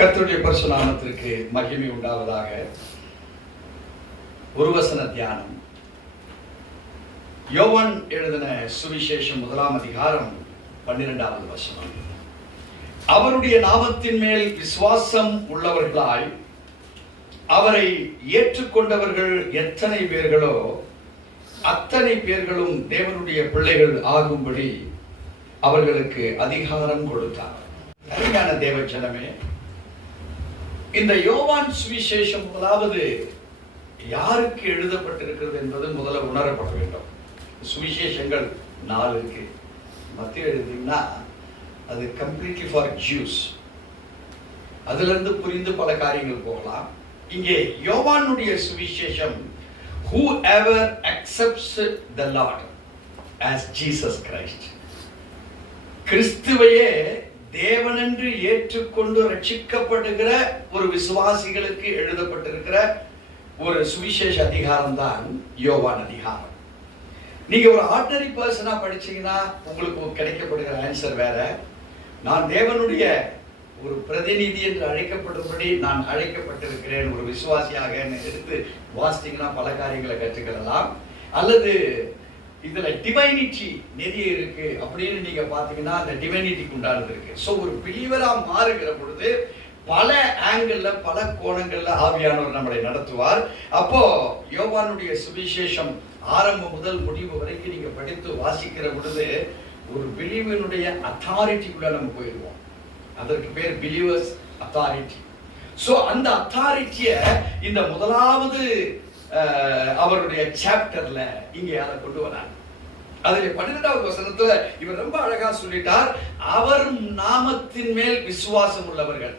கர்த்தருடைய பரிசுத்த நாமத்திற்கு மகிமை உண்டாவதாக. ஒரு வசன தியானம். யோவான் எழுதின சுவிசேஷம் 1ஆம் அதிகாரம் 12வது வசனம். அவருடைய நாமத்தின் மேல் விசுவாசம் உள்ளவர்களாய் அவரை ஏற்றுக்கொண்டவர்கள் எத்தனை பேர்களோ அத்தனை பேர்களும் தேவனுடைய பிள்ளைகள் ஆகும்படி அவர்களுக்கு அதிகாரம் கொடுத்தார். அருமையான தேவ ஜனமே, இந்த யோவான் சுவிசேஷம் முதலாவது யாருக்கு எழுதப்பட்டிருக்கிறது என்பது முதல்ல உணரப்பட வேண்டும். சுவிசேஷங்கள் 4 இருக்கு. மத்திய எழுதினா அது கம்ப்ளீட்லி ஃபார் ஜூஸ். அதுல இருந்து புரிந்து பல காரியங்கள் போகலாம். இங்கே யோவானுடைய சுவிசேஷம் whoever accepts the Lord as Jesus Christ, கிறிஸ்துவையே தேவனென்று ஏற்றுக்கொண்டு ரட்சிக்கப்படுகிற ஒரு விசுவாசிகளுக்கு எழுதப்பட்டிருக்கிற ஒரு சுவிசேஷ அதிகாரம் தான் யோவான் அதிகாரம். நீங்க ஒரு ஆர்டினரி பர்சனா படிச்சீங்கன்னா உங்களுக்கு கிடைக்கப்படுகிற ஆன்சர் வேற. நான் தேவனுடைய ஒரு பிரதிநிதி என்று அழைக்கப்படும்படி நான் அழைக்கப்பட்டிருக்கிறேன் ஒரு விசுவாசியாக எடுத்து வாசித்தீங்கன்னா பல காரியங்களை கற்றுக்கலாம். அல்லது இதுல டிவைனிட்டி நிறைய இருக்கு அப்படின்னு நீங்க பாத்தீங்கன்னா அந்த டிவைனிட்டிக்கு உண்டானது இருக்கு. ஸோ ஒரு பிலீவரா மாறுகிற பொழுது பல ஆங்கிள் பல கோணங்கள்ல ஆவியானவர் நம்மளை நடத்துவார். அப்போ யோவானுடைய சுவிசேஷம் ஆரம்பம் முதல் முடிவு வரைக்கும் நீங்க படித்து வாசிக்கிற பொழுது ஒரு பிலீவனுடைய அத்தாரிட்டிக்குள்ள நம்ம போயிடுவோம். அதற்கு பேர் பிலீவர்ஸ் அத்தாரிட்டி. ஸோ அந்த அத்தாரிட்டியை இந்த முதலாவது அவருடைய சாப்டர்ல இங்கே அதை கொண்டு வராங்க. அதுல 12வது வசனத்துல இவர் ரொம்ப அழகா சொல்லிட்டார், அவர் நாமத்தின் மேல் விசுவாசம் உள்ளவர்கள்.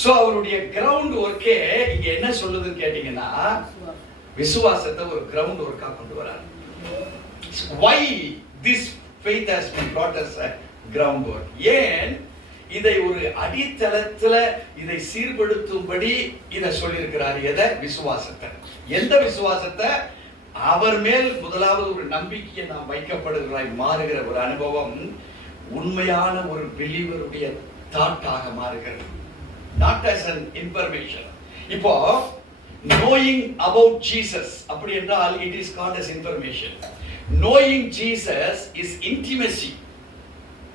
சோ அவருடைய கிரவுண்ட் ஒர்க்கே இங்க என்ன சொல்லுதுன்னு கேட்டீங்கன்னா விசுவாசத்தை ஒரு கிரவுண்ட் ஒர்க்கா கொண்டு வராங்க. why this faith has been brought as a ground work. ஏன் இதை ஒரு அடித்தளத்துல இதை சீர்படுத்தும்படி இதை சொல்லியிருக்கிறார். எதை? விசுவாசத்தை. எந்த விசுவாசத்தை? அவர் மேல் முதலாவது ஒரு நம்பிக்கையை நாம் வைக்கப்படுகிறாய் மாறுகிற ஒரு அனுபவம் உண்மையான ஒரு பிலீவருடைய தாட்டாக மாறுகிறது. Not as an information. இப்போ knowing about Jesus அப்படி என்றால் it is called as information. Knowing Jesus is intimacy.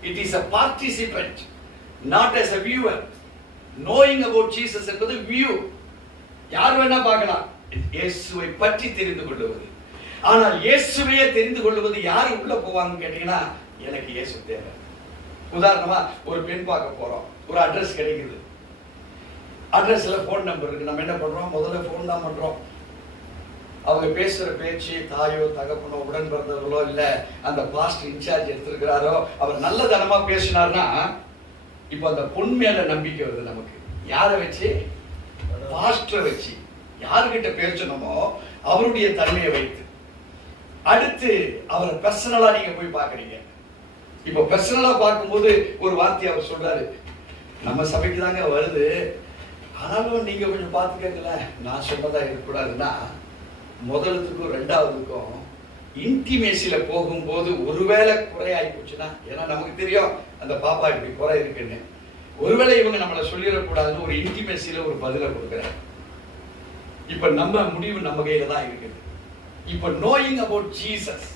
It is a participant, not as a viewer. Knowing about Jesus என்பது view. யார் வேணா பார்க்கலாம். இயேசுவை பற்றி தெரிந்து கொள்வது. ஆனால் இயேசுவையே தெரிந்து கொள்வது யாரு உள்ள போவாங்கன்னு கேட்டீங்கன்னா எனக்கு இயேசு தேவை. உதாரணமா ஒரு பெண் பார்க்க போறோம், ஒரு அட்ரஸ் கிடைக்குது. அட்ரஸ்ல போன் நம்பர் இருக்கு. நம்ம என்ன பண்றோம்? முதல்ல போன் தான் பண்றோம். அவங்க பேசுற பேச்சு தாயோ தகப்பனோ உடன் பிறந்தவர்களோ இல்ல அந்த பாஸ்டர் இன்சார்ஜ் எடுத்திருக்கிறாரோ அவர் நல்ல தனமா பேசினார்னா இப்ப அந்த பொன் மேல நம்பிக்கை வருது நமக்கு. யாரை வச்சு? பாஸ்டரை வச்சு. யாருகிட்ட பேசணுமோ அவருடைய தன்மையை வைத்து. அடுத்து அவரை பர்சனலா நீங்க போய் பாக்குறீங்க. இப்ப பர்சனலா பார்க்கும்போது ஒரு வார்த்தை அவர் சொல்றாரு, நம்ம சபைக்கு தாங்க வருது, ஆனாலும் நீங்க கொஞ்சம் பார்த்துக்கல, நான் சொன்னதா இருக்கக்கூடாதுன்னா முதலுக்கும் 2வதுக்கும் இன்டிமேசியில போகும்போது ஒருவேளை குறையாகி போச்சுன்னா, ஏன்னா நமக்கு தெரியும் அந்த பாப்பா இப்படி குறை இருக்குன்னு, ஒருவேளை இவங்க நம்மளை சொல்லிடக்கூடாதுன்னு ஒரு இன்டிமேசியில ஒரு பதிலை கொடுக்குறாங்க. இப்ப நம்ம முடிவு நம்ம கையில தான் இருக்குது. இப்ப நோயிங் அபவுட் ஜீசஸ்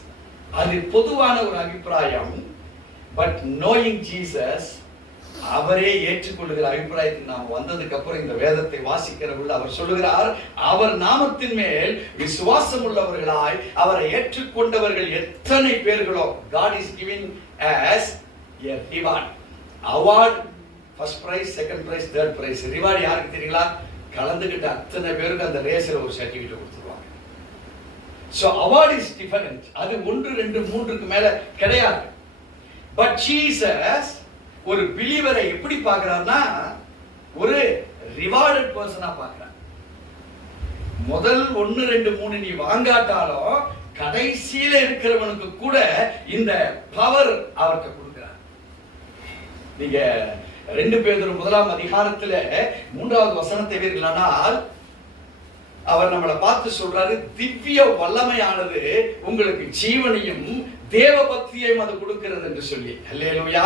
அது பொதுவான ஒரு அபிப்பிராயம். பட் நோயிங் ஜீசஸ் அவரே ஏற்றுக்கொள்ளுகிற அபிப்பிராயத்தில் நாம் வந்ததுக்கு அப்புறம் இந்த வேதத்தை வாசிக்கிறவர்கள் அவர் சொல்லுகிறார், அவர் நாமத்தின் மேல் விசுவாசம் உள்ளவர்களாய் அவரை ஏற்றுக்கொண்டவர்கள் எத்தனை பேர்களோ. God is giving as a reward. Award, first prize, second prize, third prize. reward யாருக்கு தெரியுங்களா? கலந்துகிட்ட அத்தனை பேருக்கு அந்த ரேஸ்ல ஒரு சர்டிபிகேட் கொடுத்துருவாங்க. So award is different. அது 1, 2, 3க்கு மேல கிடையாது. But Jesus ஒரு பிலீவரை எப்படி பார்க்கிறார்னா ஒரு ரிவார்டட் பர்சனா பார்க்கிறார். முதல் 1, 2, 3 நீ வாங்காட்டாலும் கடைசியில இருக்கிறவனுக்கு கூட இந்த பவர் அவருக்கு கொடுக்கிறார். நீங்க 2 பேதுரு 1ஆம் அதிகாரத்துல 3வது வசனத்தை வீர்களானால் அவர் நம்மளை பார்த்து சொல்றாரு, திவ்ய வல்லமையானது உங்களுக்கு ஜீவனையும் தேவ பக்தியையும் அது கொடுக்கிறது என்று சொல்லி. அல்லேலூயா.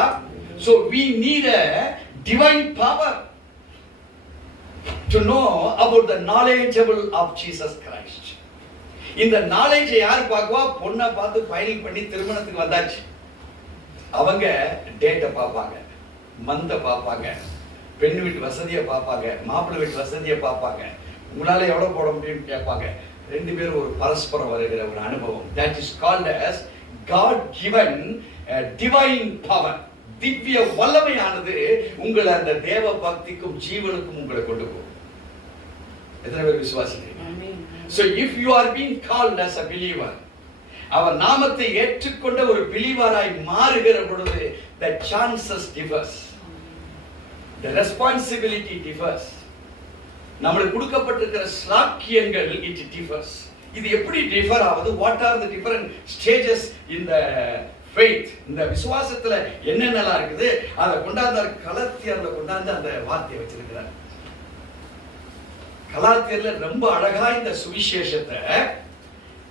So we need a divine power to know about the knowledgeable of Jesus Christ. இந்த நாலேஜ் யார் பார்க்குவா? பொண்ணை பார்த்து ஃபைனல் பண்ணி திருமணத்துக்கு வந்தாச்சு, அவங்க டேட்டை பார்ப்பாங்க, மந்த பார்ப்பாங்க, பெண் வீட்டு வசதியை பார்ப்பாங்க, மாப்பிள்ளை வீட்டு வசதியை பார்ப்பாங்க, உங்களால எவ்வளவு போட முடியும்னு கேட்பாங்க. ரெண்டு பேரும் ஒரு பரஸ்பரம் வருகிற ஒரு அனுபவம். That is called as God given divine power. திவ்ய வல்லமையானது உங்களை அந்த தேவ பக்திக்கும் ஜீவனுக்கும் உங்களை கொண்டு போகும். எத்தனை பேர் விசுவாசிக்கிறீங்க? So if you are being called as a believer, அவர் நாமத்தை ஏற்றுக்கொண்ட ஒரு பிலீவராய் மாறுகிற பொழுது the chances differs, the responsibility differs, நமக்கு கொடுக்கப்பட்டிருக்கிற ஸ்லாக்கியங்கள் it differs. இது எப்படி டிஃபர் ஆகுது? what are the different stages in the faith? இந்த விசுவாசத்துல என்னென்னலாம் இருக்குது அதை கொண்டாந்து கலாத்தியர்ல கொண்டாந்து அந்த வார்த்தையை வச்சிருக்கிறார். கலாத்தியர்ல ரொம்ப அழகா இந்த சுவிசேஷத்தை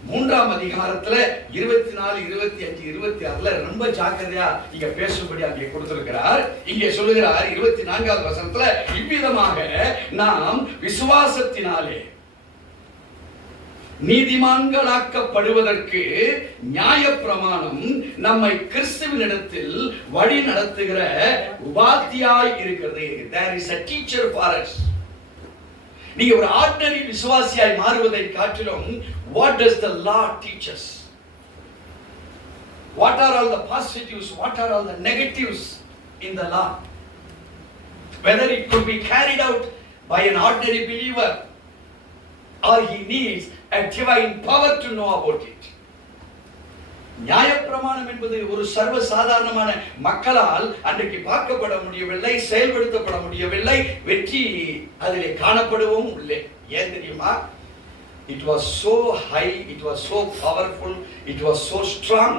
3ஆம் அதிகாரத்துல 24, 25, 26 ரொம்ப ஜாக்கிரதையா இங்க பேசும்படி அங்கே கொடுத்திருக்கிறார். இங்கே சொல்லுகிறார் 24வது வசனத்துல, இவ்விதமாக நாம் விசுவாசத்தினாலே நீதிமான்களாக்கப்படுவதற்கு நியாயப்பிரமாணம் நம்மை கிறிஸ்துவினிடத்தில் வழி நடத்துகிற உபாத்தியாய் இருக்கிறது. There is a teacher for us. நீங்க ஒரு ஆர்டினரி விசுவாசியாய் மாறுவதை காட்டிலும் what does the law teach us? What are all the positives? What are all the negatives in the law? Whether it could be carried out by an ordinary believer or he needs a divine power to know about it. நியாயப்பிரமாணம் என்பது ஒரு சர்வ சாதாரணமான மக்களால் அன்றைக்கு பார்க்கப்பட முடியவில்லை, செயல்படுத்தப்பட முடியவில்லை, வெற்றி அதிலே காணப்படவும் இல்லை. ஏன் தெரியுமா? It was so high, it was so powerful, it was so strong.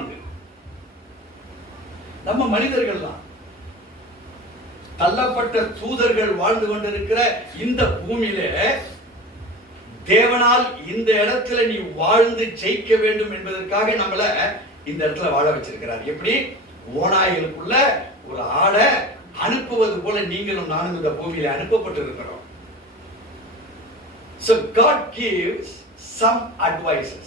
நம்ம மனிதர்கள்லாம் தள்ளப்பட்ட தூதர்கள் வாழ்ந்து கொண்டிருக்கிற இந்த பூமியிலே தேவனால் இந்த இடத்துல நீ வாழ்ந்து ஜெயிக்க வேண்டும் என்பதற்காக நம்மள இந்த இடத்துல வாழ வச்சிருக்கிறார். எப்படி? ஓநாய்களுக்குள்ள ஒரு ஆடை அனுப்புவது போல நீங்களும் நானும் இந்த பூமியில அனுப்பப்பட்டிருக்கிறோம். So God gives some advices,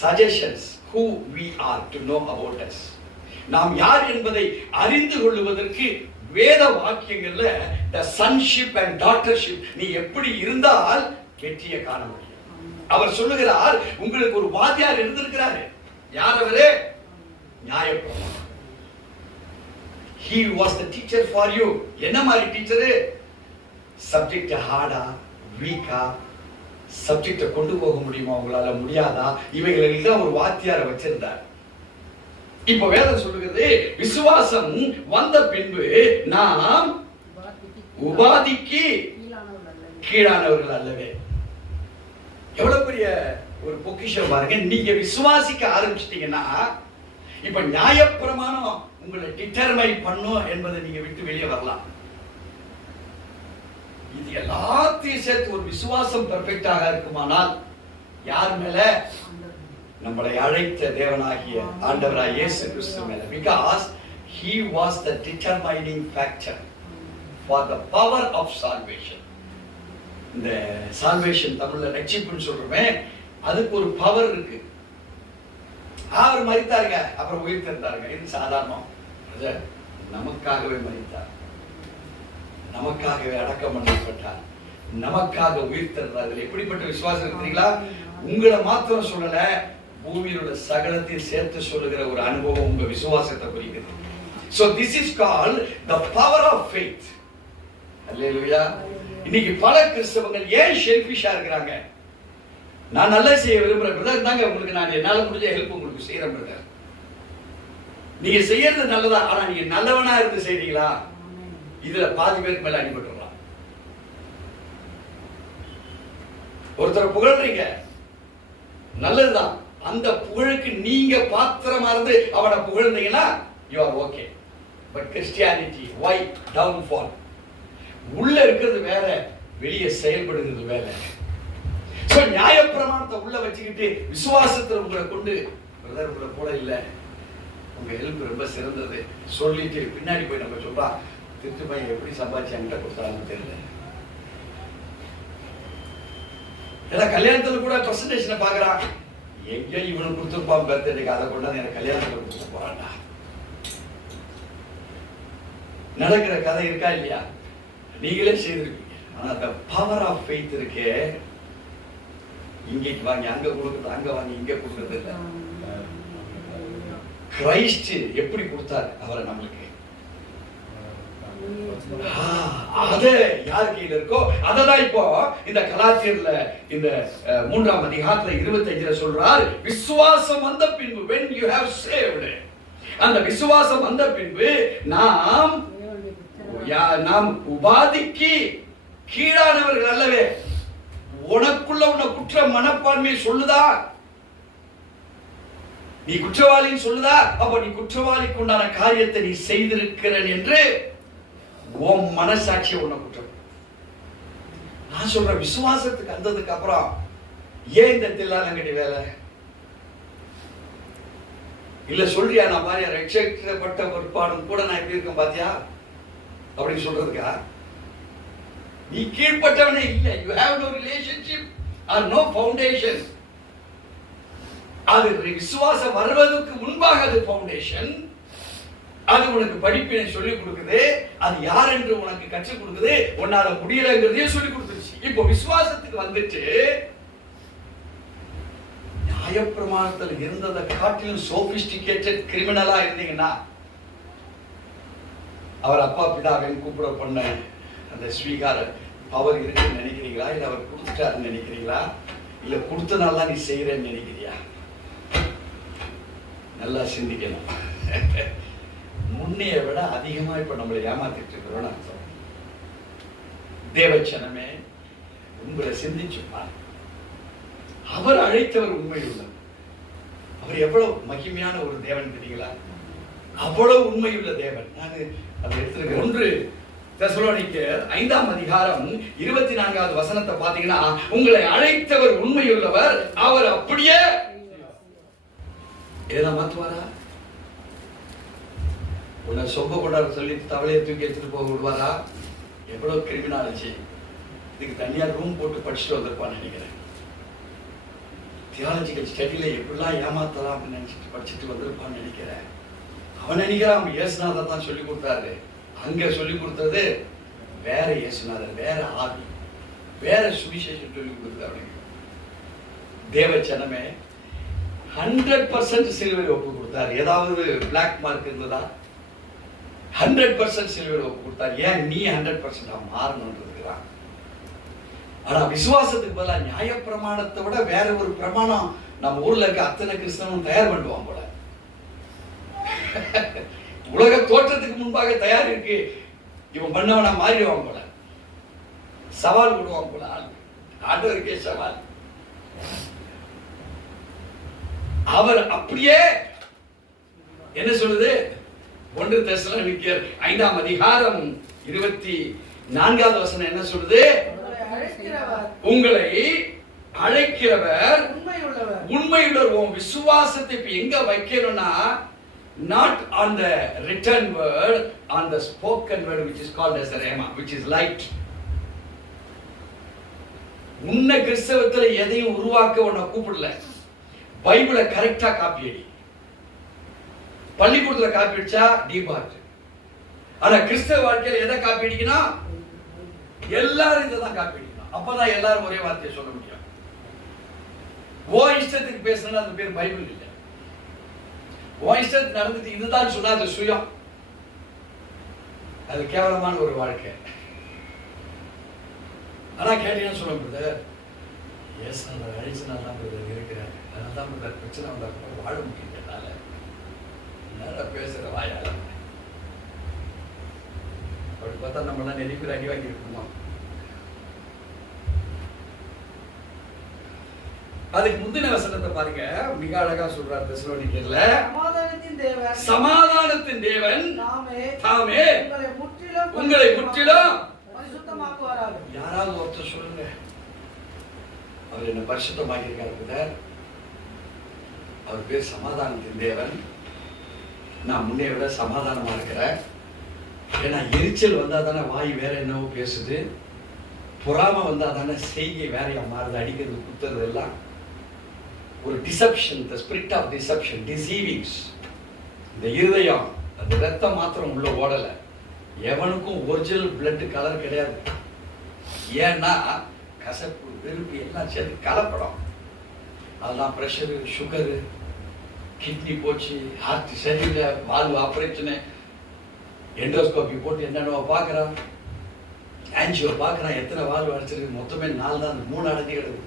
suggestions who we are to know about us. நாம் யார் என்பதை அறிந்து கொள்வதற்கு வேத வாக்கியங்கள்ல the sonship and daughtership நீ எப்படி இருந்தால் வெற்றியை காண முடியும். அவர் சொல்லுகிறார், உங்களுக்கு ஒரு வாத்தியார் இருந்திருக்கிறாரு. யார் அவரு? நியாயப்பிரமாணம். He was the teacher for you. என்ன மாதிரி டீச்சர்? சப்ஜெக்ட் ஹார்டா, வீக்கா, சப்ஜெக்ட கொண்டு போக முடியுமா, உங்களால முடியாதா, இவைகளில் தான் ஒரு வாத்தியாரை வச்சிருந்தார். இப்ப வேதம் சொல்லுகிறது, விசுவாசம் வந்த பின்பு நாம் உபாதிக்கு கீழானவர்கள் அல்லவே. எவ்வளவு பெரிய ஒரு பொக்கிஷம் பாருங்க. நீங்க விசுவாசிக்க ஆரம்பிச்சிட்டீங்கன்னா இப்ப நியாயப்பிரமாணம் உங்களை டிட்டர்மைன் பண்ணும் என்பதை நீங்க விட்டு வெளியே வரலாம். இது எல்லாத்தையும் சேர்த்து ஒரு விசுவாசம் பெர்ஃபெக்டாக இருக்குமானால் யார் மேல? நம்மளை அழைத்த தேவனாகிய ஆண்டவராகிய இயேசு கிறிஸ்து மேல. Because he was the determining factor for the power of salvation. இந்த சால்வேஷன் தமிழ்ல ரட்சிப்புன்னு சொல்றோமே, அதுக்கு ஒரு பவர் இருக்கு. அவர் மரித்தாருங்க, அப்புறம் உயிர் தந்தாருங்க. இது சாதாரணம். நமக்காகவே மரித்தார், நமக்காகவே அடக்கம் பண்ணப்பட்டார், நமக்காக உயிர் தந்தார். எப்படிப்பட்ட விசுவாசம் இருக்கிறீங்களா? உங்களை மாத்திரம் சொல்லல, பூமியில் உள்ள சகலத்தையும் சேர்த்து சொல்லுகிற ஒரு அனுபவம் உங்க விசுவாசத்தை குறிக்கிறது. So this is called the power of faith. அல்லேலூயா. இன்னைக்கு பல கிறிஸ்தவங்கள் ஏன் ஷெல்ஃபிஷா இருக்கிறாங்க? நான் நல்லா செய்ய விரும்புறேன் பிரதர், தாங்க உங்களுக்கு நான் என்னால முடிஞ்ச ஹெல்ப் உங்களுக்கு செய்யறேன் பிரதர். நீங்க செய்யறது நல்லதா, ஆனா நீங்க நல்லவனா இருந்து செய்றீங்களா? இதுல பாதி பேருக்கு மேல அடிபட்டுறலாம். ஒருத்தரை புகழ்றீங்க, நல்லதுதான். அந்த புகழுக்கு நீங்க பாத்திரமா இருந்து அவனை புகழ்ந்தீங்கன்னா you are okay. But Christianity, why downfall? உள்ள இருக்கிறது வேற, வெளியே செயல்படுகிறது வேற. சோ நியாயப்பிரமாணத்தை உள்ள வச்சுக்கிட்டு விசுவாசத்துல உங்களை கொண்டு பிரதர் உங்களை போல இல்ல, உங்க ஹெல்ப் ரொம்ப சிறந்தது சொல்லிட்டு பின்னாடி போய் நம்ம சொல்றா திருட்டு பையன் எப்படி சம்பாதிச்சு என்கிட்ட கொடுத்தாங்கன்னு தெரியல. ஏன்னா கல்யாணத்துல கூட பிரசன்டேஷனை பாக்குறான், எங்கேயோ இவனுக்கு கொடுத்துருப்பான் பர்த்டேக்கு, அதை கொண்டாந்து எனக்கு கல்யாணத்துல கொடுத்துட்டு போறான்டா. நடக்கிற கதை இருக்கா இல்லையா? நீங்களே செய்திருப்பீங்க. ஆனா அந்த பவர் ஆஃப் ஃபெய்த் இருக்கே, இங்கேக்கு வாங்கி அங்க கொடுக்குறது, அங்க வாங்கி இங்க கொடுக்குறது இல்லை. கிரைஸ்ட் எப்படி கொடுத்தார் அவரை நம்மளுக்கு, அது யார் கையில இருக்கோ அததான் இப்போ இந்த கலாத்தியர்ல இந்த 3ஆம் அதிகாரத்துல 25 சொல்றார், விசுவாசம் வந்த பின்பு when you have saved, அந்த விசுவாசம் வந்த பின்பு நாம் உபாதிக்கு கீழானவர்கள் அல்லவே. உனக்குள்ள உன்ன குற்ற மனப்பான்மை சொல்லுதா? நீ குற்றவாளின்னு சொல்லுதா? அப்ப நீ குற்றவாளிக்கு உண்டான காரியத்தை நீ செய்திருக்கிறேன் என்று உன் மனசாட்சியை உன்னை குற்றம். நான் சொல்றேன், விசுவாசத்துக்கு வந்ததுக்கு அப்புறம் ஏன் இந்த தில்லாலங்கடி வேலை இல்ல? சொல்றியா நான் மாதிரி ரட்சிக்கப்பட்ட பிற்பாடும் கூட நான் எப்படி இருக்கேன் பாத்தியா அப்படின்னு சொல்றதுக்கா? நீ கீழ்பட்டவனே இல்லை. you have no relationship or no foundation. அது விசுவாசம் வருவதற்கு முன்பாக அது ஃபவுண்டேஷன். அது உனக்கு படிப்பினை சொல்லிக் கொடுக்குது, அது யார் என்று உனக்கு கற்றுக் கொடுக்குது, உன்னால முடியலங்கிறதையும் சொல்லிக் கொடுத்துருச்சு. இப்போ விசுவாசத்துக்கு வந்துட்டு நியாயப்பிரமாணத்தில் இருந்ததை காட்டிலும் சோபிஸ்டிகேட்டட் கிரிமினலா இருந்தீங்கன்னா, அவர் அப்பா பிதாவின் கூப்பிட பண்ண அந்த ஸ்வீகார பவர் இருக்குன்னு நினைக்கிறீங்களா? இல்ல அவர் கொடுத்துட்டாருன்னு நினைக்கிறீங்களா? இல்ல கொடுத்தனால நீ செய்யறன்னு நினைக்கிறியா? நல்லா சிந்திக்கணும். முன்னைய விட அதிகமா இப்ப நம்மளை ஏமாத்திட்டு இருக்கிறோம் அர்த்தம். தேவச்சனமே, உங்களை சிந்திச்சுப்பா. அவர் அழைத்தவர் உண்மை உள்ளவர். அவர் எவ்வளவு மகிமையான ஒரு தேவன் தெரியுங்களா? அவ்வளவு உண்மையுள்ள தேவன். நான் அதை எடுத்திருக்கிறேன். 1 தெசலோனிக்கேயர் 5ஆம் அதிகாரம் 24வது வசனத்தை பாத்தீங்கன்னா, உங்களை அழைத்தவர் உண்மையுள்ளவர், அவர் அப்படியே ஏதா மாத்துவாரா? உன்னை சொம்ப கொண்டாட சொல்லி தவளையை தூக்கி எடுத்துட்டு போக விடுவாரா? எவ்வளவு கிரிமினாலஜி! இதுக்கு தனியா ரூம் போட்டு படிச்சுட்டு வந்திருப்பான்னு நினைக்கிறேன். தியாலஜிக்கல் ஸ்டடியில எப்படிலாம் ஏமாத்தலாம் அப்படின்னு நினைச்சிட்டு படிச்சுட்டு வந்திருப்பான்னு நினைக்கிறேன். அவன் நினைக்கிறான் இயேசுநாதர் தான் சொல்லி கொடுத்தாரு. அங்க சொல்லி கொடுத்தது வேற இயேசுநாதர், வேற ஆவி, வேற சுவிசேஷம் சொல்லி கொடுத்தது. அவனுக்கு தேவச்சனமே 100% சிலுவையில் ஒப்பு கொடுத்தார். ஏதாவது பிளாக் மார்க் இருந்ததா? 100% சிலுவையில் ஒப்பு கொடுத்தார். ஏன் நீ 100% மாறணும்ன்றதுக்குதான். ஆனா விசுவாசத்துக்கு பதிலாக நியாயப்பிரமாணத்தை விட வேற ஒரு பிரமாணம் நம்ம ஊர்ல இருக்க அத்தனை கிறிஸ்தவனும் தயார் பண்ணுவான் போல. உலக தோற்றத்துக்கு முன்பாக தயார் இருக்கு, இவன் பண்ணவனா மாறிடுவான் போல, சவால் விடுவான் போல. ஆண்டவருக்கே சவால். அவர் அப்படியே என்ன சொல்லுது? 1 தெசலோனிக்கேயர் 5ஆம் அதிகாரம் 24வது வசனம் என்ன சொல்லுது? உங்களை அழைக்கிறவர் உண்மையுள்ளவர். உன் விசுவாசத்தை இப்ப எங்க வைக்கணும்னா, not on the written word, on the spoken word, which is called as the rhema, which is light. உன்னை கிறிஸ்தவத்துல எதையும் உருவாக்க உன்னை கூப்பிடல. பைபிளை கரெக்டா காப்பி அடி. பள்ளிக்கூடத்துல காப்பி அடிச்சா டிபார்ட். ஆனா கிறிஸ்தவ வாழ்க்கையில எதை காப்பி அடிக்கணும்? எல்லாரும் இதைதான் காப்பி அடிக்கணும். அப்பதான் எல்லாரும் ஒரே வார்த்தையை சொல்ல முடியும். ஓ இஷ்டத்துக்கு பேசணும்னா அது பேர் பைபிள் இல்லை. ஓ இஷ்டத்துக்கு நடந்துட்டு இதுதான் சொன்னா அது சுயம். அது கேவலமான ஒரு வாழ்க்கை. ஆனா கேட்டீங்கன்னு சொல்ல முடியாது. எஸ், அந்த அழிச்சுனால தான் இருக்கிறாரு. அதனால தான் பிரச்சனை வந்தா வாழ முடியுறதுனால நேரம் பேசுற வாயால. அப்படி பார்த்தா நம்மளாம் நிறைய பேர் அடி வாங்கி இருக்கணும். அதுக்கு முந்தின வசனத்தை பாருங்க, மிக அழகா சொல்றார் தெசலோனிக்கேயர்ல, சமாதானத்தின் தேவன் தாமே உங்களை முற்றிலும் பரிசுத்தமாக்குவாராக. யாராவது ஒருத்தர் சொல்லுங்க, அவர் என்ன பரிசுத்தமாக்கி இருக்காரு. அவர் பேர் சமாதானத்தின் தேவன். நான் முன்னே விட சமாதானமா இருக்கிறேன். ஏன்னா எரிச்சல் வந்தா தானே வாய் வேற என்னவோ பேசுது, பொறாமை வந்தா தானே செய்கை வேறையா மாறுது, அடிக்கிறது குத்துறது எல்லாம் ஒரு deception, the spirit of deception, deceivings. இந்த இருதயம் அந்த ரத்தம் மாத்திரம் உள்ள ஓடல, எவனுக்கும் ஒரிஜினல் பிளட் கலர் கிடையாது. ஏன்னா கசப்பு வெறுப்பு எல்லாம் சேர்ந்து கலப்படம். அதெல்லாம் ப்ரெஷரு, சுகரு, கிட்னி போச்சு, ஹார்ட் சரியில்லை, வால்வு ஆப்ரேஷனு, எண்டோஸ்கோபி போட்டு என்னென்ன பார்க்குறான், ஆன்ஜியோ பார்க்குறான், எத்தனை வால்வு அடைச்சிருக்கு, மொத்தமே 4 தான், 3 அடைஞ்சி கிடக்குது.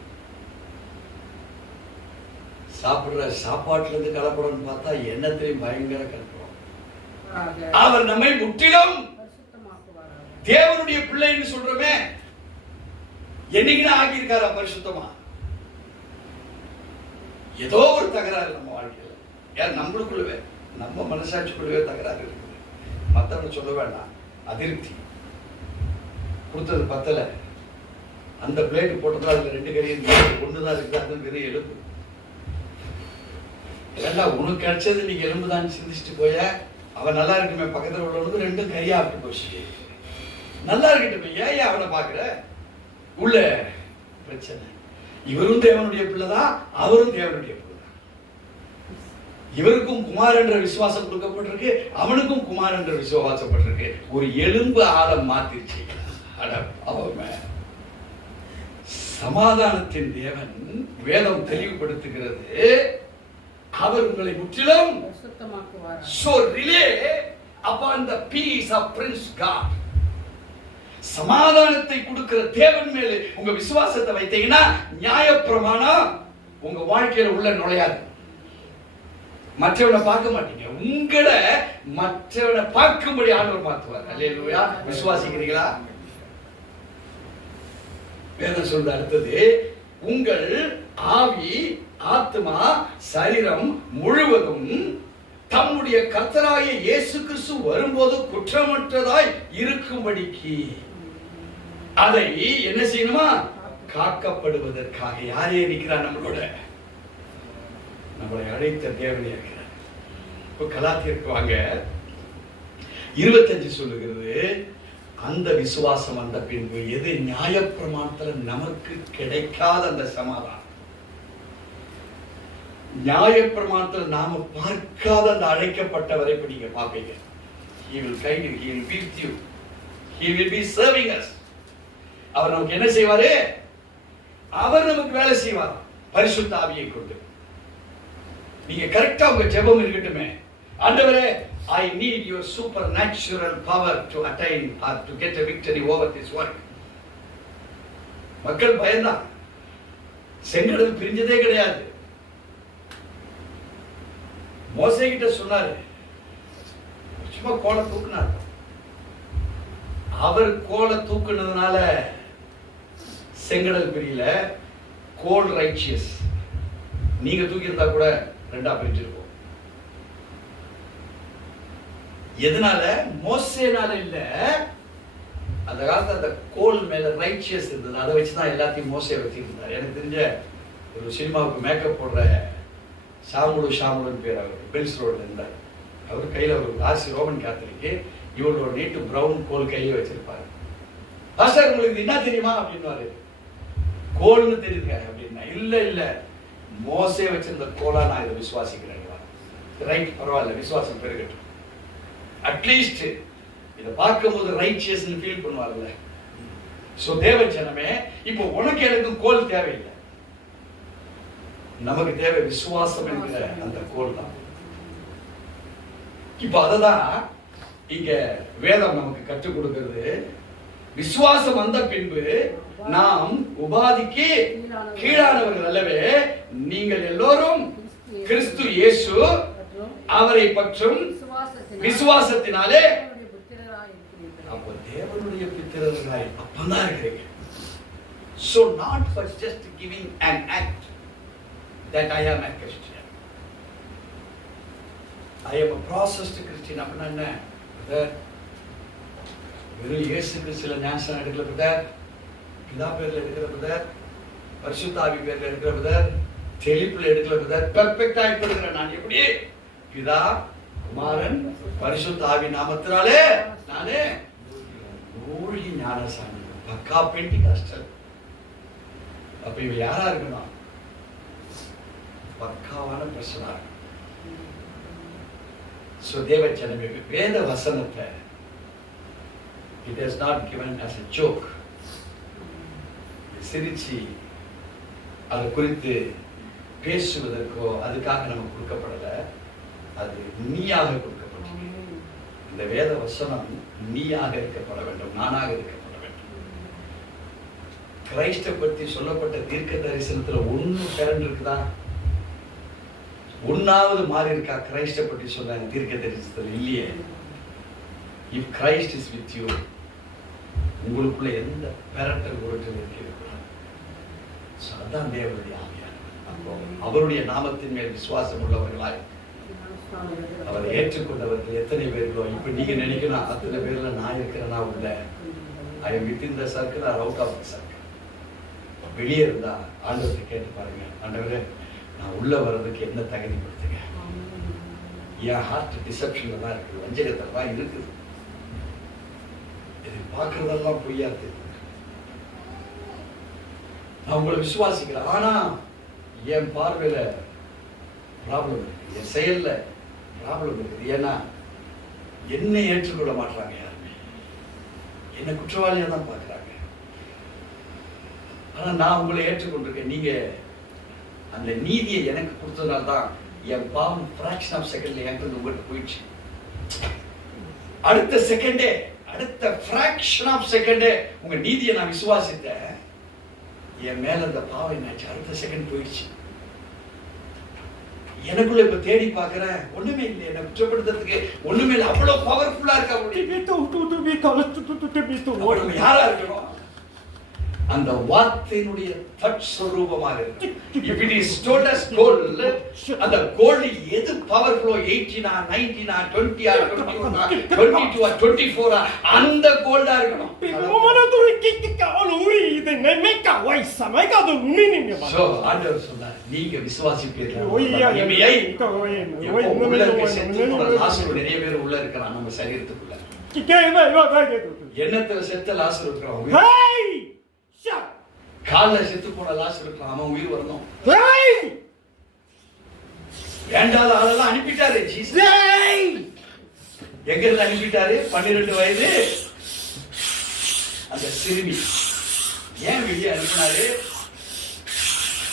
சாப்பிடுற சாப்பாட்டுலேருந்து கலப்படம்னு பார்த்தா எண்ணத்திலையும் பயங்கர கலப்படம். அவர் நம்மை முற்றிலும் தேவனுடைய பிள்ளைன்னு சொல்றோமே, என்னைக்குன்னா ஆக்கியிருக்காரா பரிசுத்தமா? ஏதோ ஒரு தகராறு நம்ம வாழ்க்கையில், யார் நம்மளுக்குள்ளவே, நம்ம மனசாட்சிக்குள்ளவே தகராறு இருக்குது. மற்றவங்க சொல்ல வேண்டாம். அதிருப்தி, கொடுத்தது பத்தலை, அந்த பிளேட் போட்டதுல அதுல 2 கறி ஒண்ணுதான் இருக்குது, அது வெறும் எலும்பு. ஏண்டா உனக்கு கிடைச்சது நீங்க எலும்பு தான் சிந்திச்சுட்டு போய, அவன் நல்லா இருக்குமே, பக்கத்தில் உள்ளவனுக்கு 2 கறியா அப்படி போச்சு, நல்லா இருக்கட்டுமே, ஏன் அவனை பாக்குற? உள்ள பிரச்சனை. இவரும் தேவனுடைய பிள்ளைதான், அவரும் தேவனுடைய பிள்ளைதான். இவருக்கும் குமார் என்ற விசுவாசம் கொடுக்கப்பட்டிருக்கு, அவனுக்கும் குமார் என்ற விசுவாசப்பட்டிருக்கு. ஒரு எலும்பு ஆழம் மாத்திருச்சு. சமாதானத்தின் தேவன் வேதம் தெளிவுபடுத்துகிறது, அவர் உங்களை முற்றிலும் so relay upon the peace of Prince God. சமாதானத்தை கொடுக்கிற தேவன் மேலே உங்க விசுவாசத்தை வைத்தீங்கன்னா நியாயப்பிரமாணம் உங்க வாழ்க்கையில உள்ள நுழையாது. மற்றவனை பார்க்க மாட்டீங்க, உங்களை மற்றவனை பார்க்கும்படி ஆண்டவர் மாற்றுவார். அல்லேலூயா. விசுவாசிக்கிறீங்களா? வேதம் சொல்ற அடுத்தது, உங்கள் ஆவி, ஆத்மா, சரீரம் முழுவதும் தம்முடைய கர்த்தராகிய இயேசு கிறிஸ்து வரும்போது குற்றமற்றதாய் இருக்கும்படிக்கு அதை என்ன செய்யணுமா? காக்கப்படுவதற்காக. யாரே நிற்கிறார்? நம்மளோட, நம்மளை அழைத்த தேவனே இருக்கிறார். இப்போ கலாத்தியருக்கு வாங்க, 25 சொல்லுகிறது, அந்த விசுவாசம் வந்த பின்பு எது நியாயப்பிரமாணத்துல நமக்கு கிடைக்காத அந்த சமாதானம், நியாயப்பிரமாணத்தில் நாம பார்க்காத அந்த அழைக்கப்பட்டவரை நீங்க பார்ப்பீங்க. He will guide you, he will be with you, he will be serving us. அவர் நமக்கு என்ன செய்வாரு? அவர் நமக்கு வேலை செய்வார் பரிசுத்த ஆவியை கொண்டு. நீங்க கரெக்டா உங்க ஜெபம் இருக்கட்டுமே, ஆண்டவரே, I need your supernatural power to attain or to get a victory over this work. மக்கள் பயந்தான், செங்கடல் பிரிஞ்சதே கிடையாது. மோசே கிட்ட சொன்னாரு, சும்மா கோலை தூக்குனார். அவர் கோலை தூக்குனதுனால செங்கடல் பிரியல. கோல் ரைச்சியஸ், நீங்க தூக்கி இருந்தா கூட 2ஆ பிரிஞ்சிருக்கும். எதனால? மோசேனால இல்ல, அந்த காலத்துல அந்த கோல் மேல ரைச்சியஸ் இருந்தது, அதை வச்சுதான் எல்லாத்தையும் மோசே வச்சிருந்தார். எனக்கு தெரிஞ்ச ஒரு சினிமாவுக்கு மேக்கப் போடுற ஷாமுலுன்னு பேர், அவர் பெல்ஸ் ரோட்ல இருந்தார். அவர் கையில ஒரு ராசி ரோமன் கேத்தலிக்கு, இவரோட நீட்டு பிரவுன் கோல் கையில வச்சிருப்பாரு. பாஸ்டர், உங்களுக்கு என்ன தெரியுமா அப்படின்வாரு. கோல்னு தெரியுதுங்க அப்படின்னா, இல்ல மோசே வச்சிருந்த கோலா நான் இதை விசுவாசிக்கிறேன். ரைட், பரவாயில்ல, விசுவாசம் பெருகட்டும். அட்லீஸ்ட் இதை பார்க்கும்போது ரைச்சியஸ் ஃபீல் பண்ணுவார்ல. சோ தேவ ஜனமே, இப்போ உனக்கு எனக்கு கோல் தேவையில்லை, நமக்கு தேவை விசுவாசம் என்கிற அந்த கோல் தான். இப்ப அததான் இங்க வேதம் நமக்கு கற்றுக் கொடுக்கிறது. விசுவாசம் வந்த பின்பு நாம் உபாதிக்கு கீழானவர்கள் அல்லவே, நீங்கள் எல்லோரும் கிறிஸ்து இயேசு அவரை பற்றும் விசுவாசத்தினாலே அப்போ தேவனுடைய புத்திரராய் அப்பதான் இருக்கிறீங்க. So not for just giving an act that I am a Christian. I am a processed Christian. அப்படின்னா என்ன? வெறும் இயேசு கிறிஸ்துல ஞானஸ்நானம் எடுக்கல பிரதர், பிதா பேர்ல எடுக்கல பிரதர், பரிசுத்த ஆவி பேர்ல எடுக்கல பிரதர், தெளிப்புல எடுக்கல பிரதர், பெர்ஃபெக்ட்டா இருக்கிறேன் நான். எப்படி? பிதா, குமாரன் பரிசுத்த ஆவி நாமத்தினாலே நானே மூழ்கி ஞானசாமி. பக்கா பெண்டிகாஸ்டல். அப்ப இவ யாரா இருக்கணும்? பக்காவான பிரச்சனை. So தேவ ஜனமே, வேத வசனத்தை it is not given as a joke. சிரிச்சு அதை குறித்து பேசுவதற்கோ அதுக்காக நமக்கு கொடுக்கப்படல. அது நீயாக கொடுக்கப்பட்டது. இந்த வேத வசனம் நீயாக இருக்கப்பட வேண்டும், நானாக இருக்கப்பட வேண்டும். கிறிஸ்தை பற்றி சொல்லப்பட்ட தீர்க்க தரிசனத்துல ஒண்ணு திரண்டு இருக்குதா? ஒன்னாவது மாறி இருக்கா? கிறிஸ்தை பற்றி சொன்ன தீர்க்க தரிசனத்துல இல்லையே. If Christ is with you, உங்களுக்குள்ள எந்த பெரட்டல் உருட்டல் இருக்கக்கூடாது. அதான் தேவனுடைய ஆவியானவர். அவருடைய நாமத்தின் மேல் விசுவாசம் உள்ளவர்களாய் அவரை ஏற்றுக்கொண்டவர்கள் எத்தனை பேர்களோ, இப்ப நீங்க நினைக்கணும் அத்தனை பேர்ல நான் இருக்கிறேன்னா உள்ள I am within the circle or out of the circle. வெளியே இருந்தா ஆண்டவர்கிட்ட கேட்டு பாருங்க, ஆண்டவரே நான் உள்ள வர்றதுக்கு என்ன தகுதிப்படுத்துங்க. என் ஹார்ட் டிசப்ஷன்ல தான் இருக்குது, வஞ்சகத்தில் தான் இருக்குது. இதை பார்க்கறதெல்லாம் பொய்யா தெரியும். நான் உங்களை விசுவாசிக்கிறேன், ஆனா என் பார்வையில ப்ராப்ளம் இருக்கு, என் செயல்ல ப்ராப்ளம் இருக்குது. ஏன்னா என்னை ஏற்றுக்கொள்ள மாட்டாங்க, யாருமே என்னை குற்றவாளியா தான் பார்க்குறாங்க. ஆனா நான் உங்களை ஏற்றுக்கொண்டிருக்கேன். நீங்க அந்த நீதியை எனக்கு கொடுத்ததுனால தான் என் பாவம் ஃபிராக்ஷன் ஆஃப் செகண்ட்ல என்கிட்ட உங்கள்கிட்ட போயிடுச்சு. அடுத்த செகண்டே, அடுத்த ஃபிராக்ஷன் ஆஃப் செகண்டே உங்க நீதியை நான் விசுவாசித்தேன். என் மேல அந்த பாவம் என்னாச்சு, அடுத்த செகண்ட் போயிடுச்சு. எனக்குள்ள இப்ப தேடி பாக்குறேன், ஒண்ணுமே இல்லை, என்ன குற்றப்படுத்துறதுக்கு ஒண்ணுமே இல்லை. அவ்வளவு பவர்ஃபுல்லா இருக்கா? யாரா இருக்கணும்? அந்த வார்த்தையினுடைய தற்ஸ்வரூபமாக இருக்கு. If it is told as gold, அந்த கோல்ட் எது பவர்ஃபுல்லோ, 80 90 20 21 22 24 அந்த கோல்டா இருக்கணும். சோ ஆண்டவர் சொன்னார், நீங்க விசுவாசிப்பீர்கள். லாசரு நிறைய பேர் உள்ள இருக்கிறான் நம்ம சரீரத்துக்குள்ள. என்னத்துல செத்த லாசரு இருக்கிறோம், கால செத்து போன லாசரு இருக்கலாம், அவன் உயிர் வரணும். வேண்டாத ஆளெல்லாம் அனுப்பிட்டாரு ஜீசஸ். எங்க இருந்து அனுப்பிட்டாரு? 12 வயது அந்த சிறுமி. ஏன் வெளியே அனுப்பினாரு?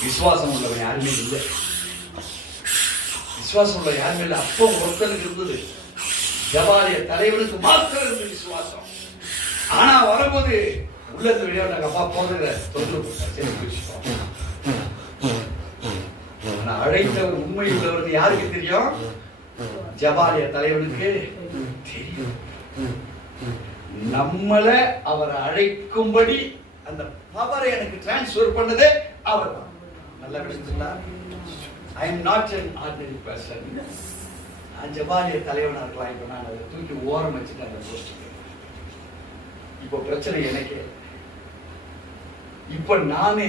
விசுவாசம் உள்ளவன் யாருமே இல்லை. விசுவாசம் உள்ள யாருமே இல்லை. அப்போ ஒருத்தனுக்கு இருந்தது, ஜபாலிய தலைவனுக்கு மாத்திரம் இருந்தது விசுவாசம். ஆனா வரும்போது உள்ளது வெளியே அப்பா போகிற தொந்தரவு. அழைத்தவர் உண்மை உள்ளவர் யாருக்கு தெரியும்? ஜபாலிய தலைவனுக்கு தெரியும். நம்மளை அவர் அழைக்கும்படி அந்த பவரை எனக்கு டிரான்ஸ்ஃபர் பண்ணதே அவர் தான். நல்ல விஷயம். I am not an ordinary person. நான் ஜபாலிய தலைவனா இருக்கலாம். இப்ப நான் அதை தூக்கி ஓரம் வச்சுட்டு அந்த போஸ்டுக்கு. இப்போ பிரச்சனை எனக்கே. இப்ப நானே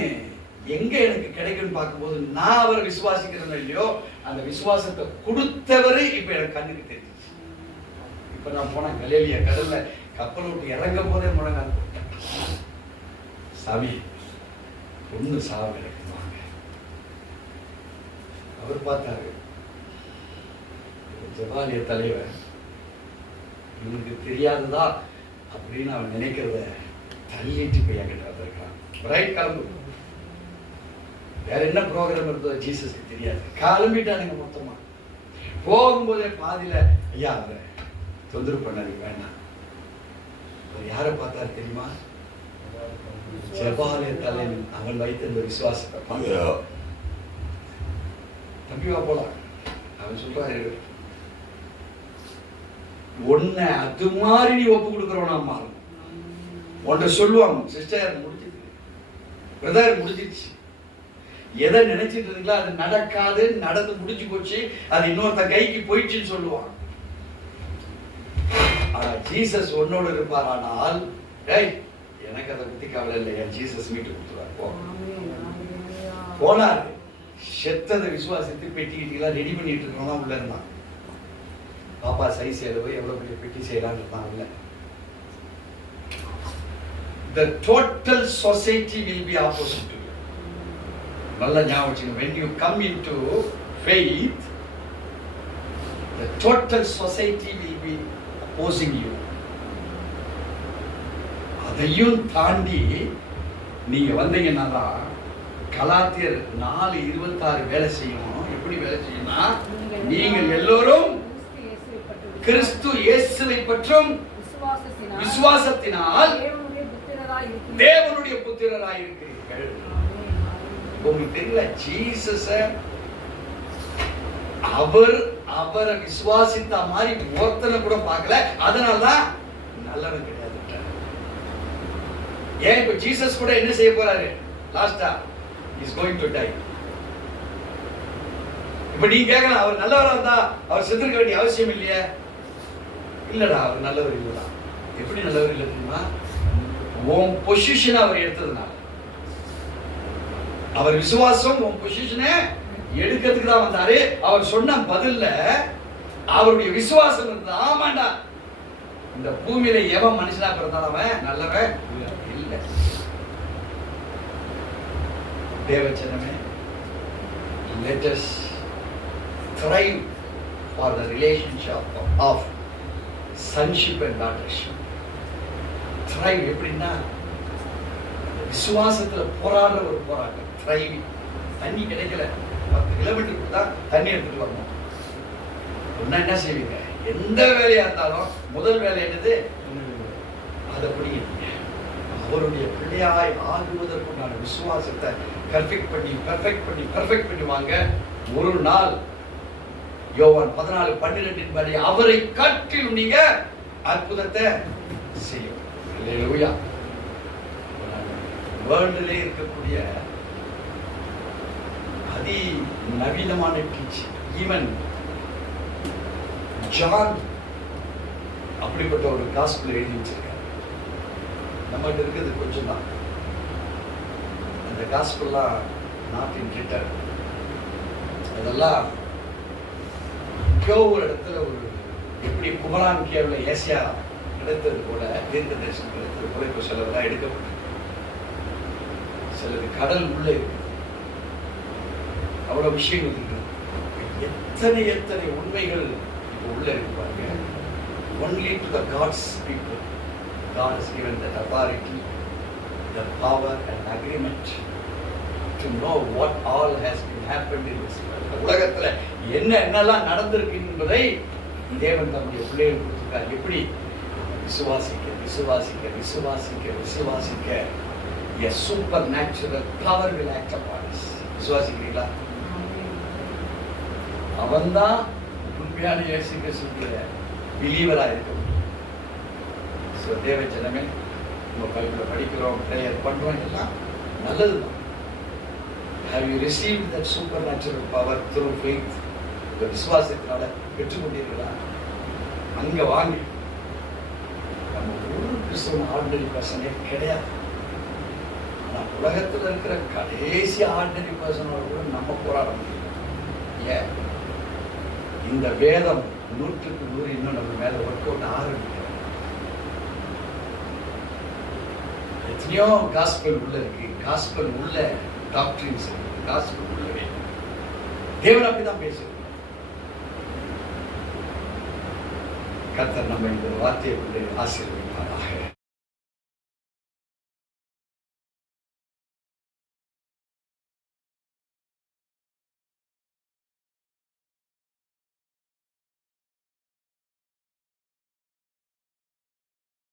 எங்க எனக்கு கிடைக்கும்னு பார்க்கும்போது நான் அவரை விசுவாசிக்கிறேன் இல்லையோ, அந்த விசுவாசத்தை கொடுத்தவரு இப்ப எனக்கு கண்ணுக்கு தெரிஞ்சிச்சு. இப்ப நான் போன கலேலியா கடல்ல கப்பல் விட்டு இறங்கும் போதே முழங்கால் போட்டேன், சாமி ஒண்ணு சாவு கிடைக்குவாங்க. அவர் பார்த்தாரு, ஜபாலிய தலைவர் இவனுக்கு தெரியாததா அப்படின்னு அவன் நினைக்கிறத தள்ளிட்டு போய் என்கிட்ட வந்திருக்கான். ரைட், கிளம்பு. வேற என்ன ப்ரோக்ராம் இருந்தோ ஜீசஸ்க்கு தெரியாது. கிளம்பிட்டானுங்க மொத்தமா. போகும்போதே பாதியில, ஐயா அவரை தொந்தரவு பண்ணாரு, வேண்டாம். அவர் யாரை பார்த்தாரு தெரியுமா? ஜபாலிய தலைவன். அவன் வைத்த இந்த விசுவாசத்தை தம்பிவா போலாம். அவன் சொல்றாரு, ஒன்ன அது மாதிரி நீ ஒப்பு கொடுக்குறவனா மாறும். உன்னை சொல்லுவாங்க, சிஸ்டர் முடிஞ்சிருக்கு, பிரதர் முடிஞ்சிருச்சு, எதை நினைச்சிட்டு இருக்கீங்களா அது நடக்காது, நடந்து முடிஞ்சு போச்சு, அது இன்னொருத்த கைக்கு போயிடுச்சுன்னு சொல்லுவான். ஆனா ஜீசஸ் உன்னோடு இருப்பார். ஆனால் எனக்கு அதை பத்தி கவலை இல்லை, என் ஜீசஸ் மீட்டு கொடுத்துருவார். போனாரு, செத்ததை விசுவாசித்து பெட்டிக்கிட்டீங்களா ரெடி பண்ணிட்டு இருக்கவங்க உள்ள இருந்தான். பாப்பா சைஸ் எவ்வளவு பெரிய பெட்டி செய்யறான்னு இல்லை. The total society will be opposite to you. நல்ல ஞாபகம். When you come into faith, the total society will be opposing you. அதையும் தாண்டி நீங்க வந்தீங்கன்னா கலாத்தியர் 4:26 வேலை செய்யணும். எப்படி வேலை செய்யணும்னா, நீங்கள் எல்லோரும் கிறிஸ்து இயேசுவை பற்றும் விசுவாசத்தினால் தேவனுடைய புத்திரராய் இருக்கிறீர்கள். உங்களுக்கு தெரியல, ஜீசஸ அவரை விசுவாசித்த மாதிரி ஒருத்தனை கூட பார்க்கல. அதனாலதான் நல்லவன் கிடையாது. ஏன் இப்ப ஜீசஸ் கூட என்ன செய்ய போறாரு? லாஸ்டா இஸ் கோயிங் டு டை. இப்ப நீங்க கேட்கலாம், அவர் நல்லவரா இருந்தா அவர் செத்துக்க வேண்டிய அவசியம் இல்லையா? இல்லடா, அவர் நல்லவர் இல்லடா. எப்படி நல்லவர் இல்லை தெரியுமா? உன் பொசிஷன் அவர் எடுத்ததுனால. அவர் விசுவாசம் உன் பொசிஷனை எடுக்கிறதுக்கு தான் வந்தாரு. அவர் சொன்ன பதில்ல அவருடைய விசுவாசம் இருந்தது. ஆமாண்டா, இந்த பூமியில எவன் மனுஷனா பிறந்தாலும் அவன் நல்லவன் இல்லை. தேவச்சனமே, let us thrive for the relationship of sonship and daughtership. thrive எப்படின்னா, விசுவாசத்துல போராடுற ஒரு போராட்டம். thrive. தண்ணி கிடைக்கல, 10 கிலோமீட்டருக்கு தான் தண்ணி எடுத்துட்டு வரணும். என்ன செய்வீங்க? எந்த வேலையா இருந்தாலும் முதல் வேலை என்னது? அதை பிடிங்க. அவருடைய பிள்ளையாய் ஆகுவதற்குண்டான விசுவாசத்தை பெர்ஃபெக்ட் பண்ணி வாங்க. ஒரு நாள் யோவான் 14:12 படி அவரை காட்டிலும் நீங்க அற்புதத்தை செய்யும். அல்லேலூயா. வேர்ல்டிலே இருக்கக்கூடிய அதி நவீனமான டீச்சிங், ஈவன் ஜான் அப்படிப்பட்ட ஒரு காஸ்பிள் எழுதி வச்சிருக்காரு. நம்மகிட்ட இருக்கிறது கொஞ்சம் தான். அந்த காஸ்பிள்லாம் நாட் இன் ரிட்டன். அதெல்லாம் ஒரு இடத்துல ஒரு எப்படி குமரான் கேவ்ல ஏசியா கிடைத்தது போல, தீர்க்க தரிசனம் கிடைத்தது போல இப்போ சிலதெல்லாம் எடுக்கப்பட்டு, சிலது கடல் உள்ளே இருக்கு. அவ்வளவு விஷயங்கள் இருக்கு. எத்தனை உண்மைகள் உள்ள இருக்கு பாருங்க. Only to the God's people God has given that authority, the power and agreement to know what all has been happened in this world. உலகத்துல என்னெல்லாம் நடந்திருக்கு என்பதை தேவன் தம்முடைய பிள்ளைகளுக்கு கொடுத்திருக்கார். எப்படி? விசுவாசிக்க a supernatural power will act upon us. விசுவாசிக்கிறீங்களா? அவன்தான் உண்மையான இயேசு கிறிஸ்துவுடைய பிலீவரா இருக்க முடியும். தேவஜனமே, நம்ம பைபிளை படிக்கிறோம், பிரேயர் பண்றோம், எல்லாம் நல்லதுதான். Have you received that supernatural power through faith? இந்த விசுவாசத்தினால பெற்றுக்கொண்டீர்களா? அங்க வாங்க. நம்ம ஒரு கிறிஸ்தவ ஆர்டினரி பர்சனே கிடையாது. ஆனா உலகத்துல இருக்கிற கடைசி ஆர்டினரி பர்சனோட கூட நம்ம போராட முடியும். ஏன்? இந்த வேதம் 100க்கு 100 இன்னும் நம்ம மேல ஒர்க் அவுட் ஆரம்பிக்கும். எத்தனையோ காஸ்பல் உள்ள இருக்கு. காஸ்பல் உள்ள டாக்டரின்ஸ் இருக்கு. காஸ்பல் உள்ளவே தேவன் அப்படிதான் பேசுறார். கர்த்தர் நம்ம இந்த வார்த்தையை ஆசீர்வதிப்பாராக.